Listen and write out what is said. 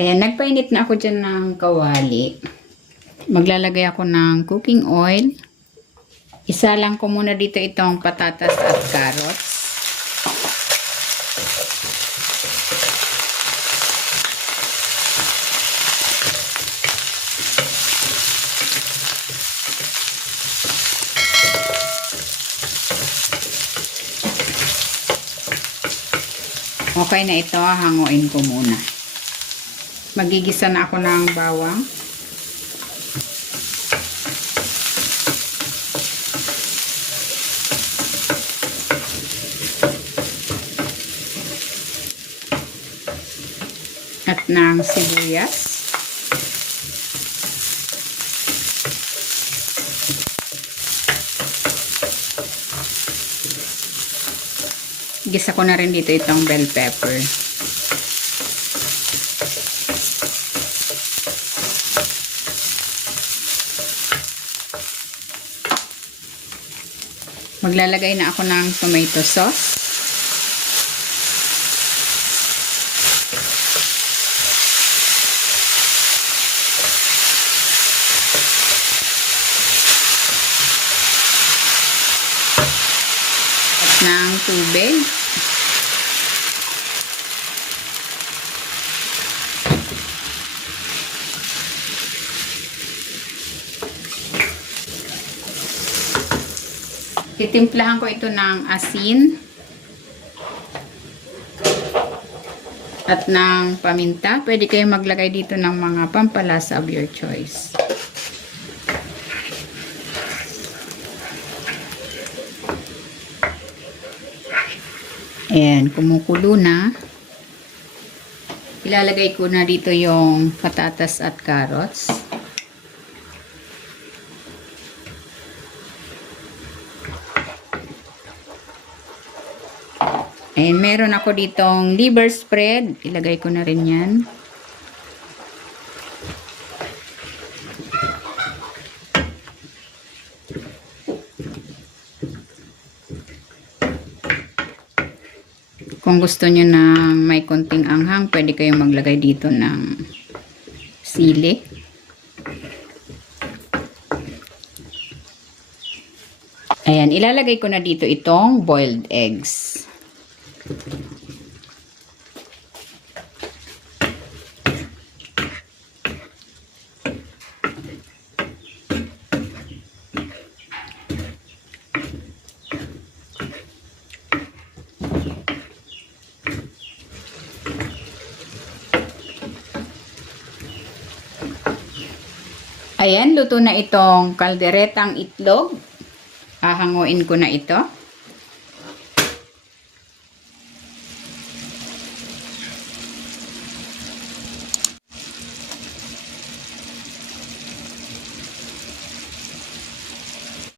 Nagpainit na ako dyan ng kawali. Maglalagay ako ng cooking oil. Isa lang ko muna dito itong patatas at carrots. Okay na ito, hanguin ko muna. Magigisa na ako ng bawang. At ng sibuyas. Gisa ko na rin dito itong bell pepper. Maglalagay na ako ng tomato sauce. At ng tubig. Titimplahan ko ito ng asin at ng paminta. Pwede kayo maglagay dito ng mga pampalasa of your choice. Ayan, kumukulo na. Ilalagay ko na dito yung patatas at carrots. And meron ako ditong liver spread. Ilagay ko na rin yan. Kung gusto nyo na may konting anghang, pwede kayong maglagay dito ng sili. Ayan, ilalagay ko na dito itong boiled eggs. Ayan, luto na itong kalderetang itlog. Hahanguin ko na ito.